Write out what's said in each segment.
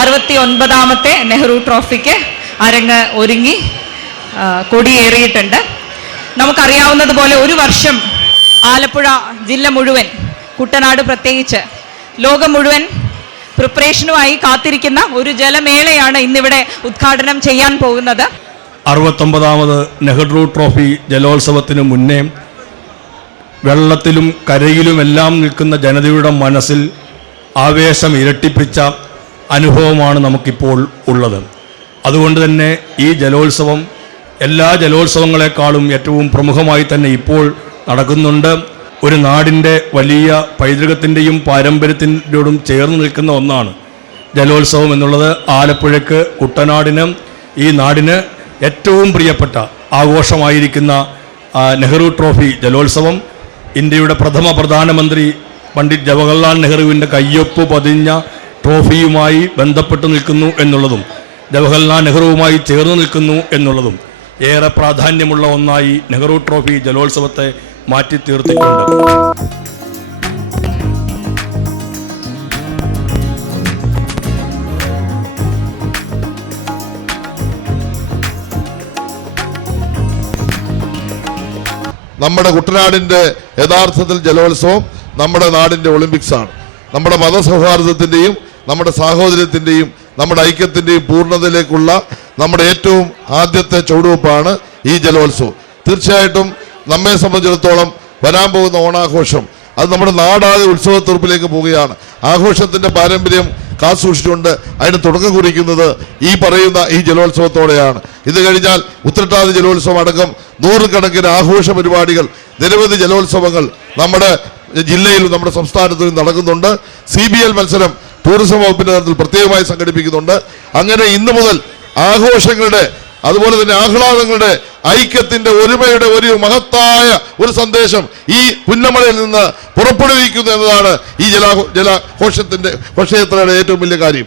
അറുപത്തി ഒൻപതാമത്തെ നെഹ്റു ട്രോഫിക്ക് അരങ്ങ് ഒരുങ്ങി കൊടിയേറിയിട്ടുണ്ട്. നമുക്കറിയാവുന്നതുപോലെ ഒരു വർഷം ആലപ്പുഴ ജില്ല മുഴുവൻ കുട്ടനാട് പ്രത്യേകിച്ച് ലോകം മുഴുവൻ പ്രിപ്പറേഷനുമായി കാത്തിരിക്കുന്ന ഒരു ജലമേളയാണ് ഇന്നിവിടെ ഉദ്ഘാടനം ചെയ്യാൻ പോകുന്നത്. അറുപത്തൊമ്പതാമത് നെഹ്റു ട്രോഫി ജലോത്സവത്തിന് മുന്നേ വെള്ളത്തിലും കരയിലുമെല്ലാം നിൽക്കുന്ന ജനതയുടെ മനസ്സിൽ ആവേശം ഇരട്ടിപ്പിച്ച അനുഭവമാണ് നമുക്കിപ്പോൾ ഉള്ളത്. അതുകൊണ്ട് തന്നെ ഈ ജലോത്സവം എല്ലാ ജലോത്സവങ്ങളെക്കാളും ഏറ്റവും പ്രമുഖമായി തന്നെ ഇപ്പോൾ നടക്കുന്നുണ്ട്. ഒരു നാടിന്റെ വലിയ പൈതൃകത്തിന്റെയും പാരമ്പര്യത്തിന്റെയോടും ചേർന്ന് നിൽക്കുന്ന ഒന്നാണ് ജലോത്സവം എന്നുള്ളത്. ആലപ്പുഴയ്ക്ക് കുട്ടനാടിന് ഈ നാടിന് ഏറ്റവും പ്രിയപ്പെട്ട ആഘോഷമായിരിക്കുന്ന നെഹ്റു ട്രോഫി ജലോത്സവം. ഇന്ത്യയുടെ പ്രഥമ പ്രധാനമന്ത്രി പണ്ഡിറ്റ് ജവഹർലാൽ നെഹ്റുവിന്റെ കയ്യൊപ്പ് പതിഞ്ഞ ട്രോഫിയുമായി ബന്ധപ്പെട്ട് നിൽക്കുന്നു എന്നുള്ളതും ജവഹർലാൽ നെഹ്റുവുമായി ചേർന്ന് നിൽക്കുന്നു എന്നുള്ളതും ഏറെ പ്രാധാന്യമുള്ള ഒന്നായി നെഹ്റു ട്രോഫി ജലോത്സവത്തെ മാറ്റി തീർത്തിട്ടുണ്ട്. നമ്മുടെ കുട്ടനാടിന്റെ യഥാർത്ഥത്തിൽ ജലോത്സവം നമ്മുടെ നാടിന്റെ ഒളിമ്പിക്സ് ആണ് നമ്മുടെ മതസൗഹാർദ്ദത്തിന്റെയും നമ്മുടെ സാഹോദര്യത്തിന്റെയും നമ്മുടെ ഐക്യത്തിന്റെയും പൂർണതയിലേക്കുള്ള നമ്മുടെ ഏറ്റവും ആദ്യത്തെ ചുവടുവെപ്പാണ് ഈ ജലോത്സവം. തീർച്ചയായിട്ടും നമ്മെ സംബന്ധിച്ചിടത്തോളം വരാൻ പോകുന്ന ഓണാഘോഷം അത് നമ്മുടെ നാടാകെ ഉത്സവത്തീർപ്പിലേക്ക് പോവുകയാണ്. ആഘോഷത്തിന്റെ പാരമ്പര്യം കാത്തുസൂക്ഷിച്ചുകൊണ്ട് അതിന് തുടക്കം കുറിക്കുന്നത് ഈ പറയുന്ന ഈ ജലോത്സവത്തോടെയാണ്. ഇത് കഴിഞ്ഞാൽ ഉത്രട്ടാതി ജലോത്സവം അടക്കം നൂറുകണക്കിന് ആഘോഷ പരിപാടികൾ നിരവധി ജലോത്സവങ്ങൾ നമ്മുടെ ജില്ലയിലും നമ്മുടെ സംസ്ഥാനത്തും നടക്കുന്നുണ്ട്. സി ബി എൽ മത്സരം ടൂറിസം വകുപ്പിന്റെ തരത്തിൽ പ്രത്യേകമായി സംഘടിപ്പിക്കുന്നുണ്ട്. അങ്ങനെ ഇന്നു മുതൽ ആഘോഷങ്ങളുടെ അതുപോലെ തന്നെ ആഹ്ലാദങ്ങളുടെ ഐക്യത്തിന്റെ ഒരുമയുടെ ഒരു മഹത്തായ ഒരു സന്ദേശം ഈ പുന്നമലയിൽ നിന്ന് പുറപ്പെടുവിക്കുന്നു എന്നതാണ് ഈ ജലാഘോ ജലാഘോഷത്തിന്റെ ഘോഷയാത്രയുടെ ഏറ്റവും വലിയ കാര്യം.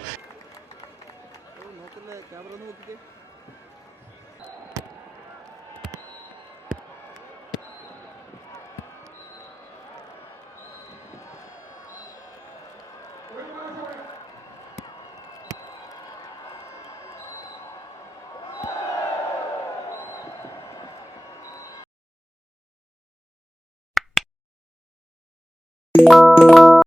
Música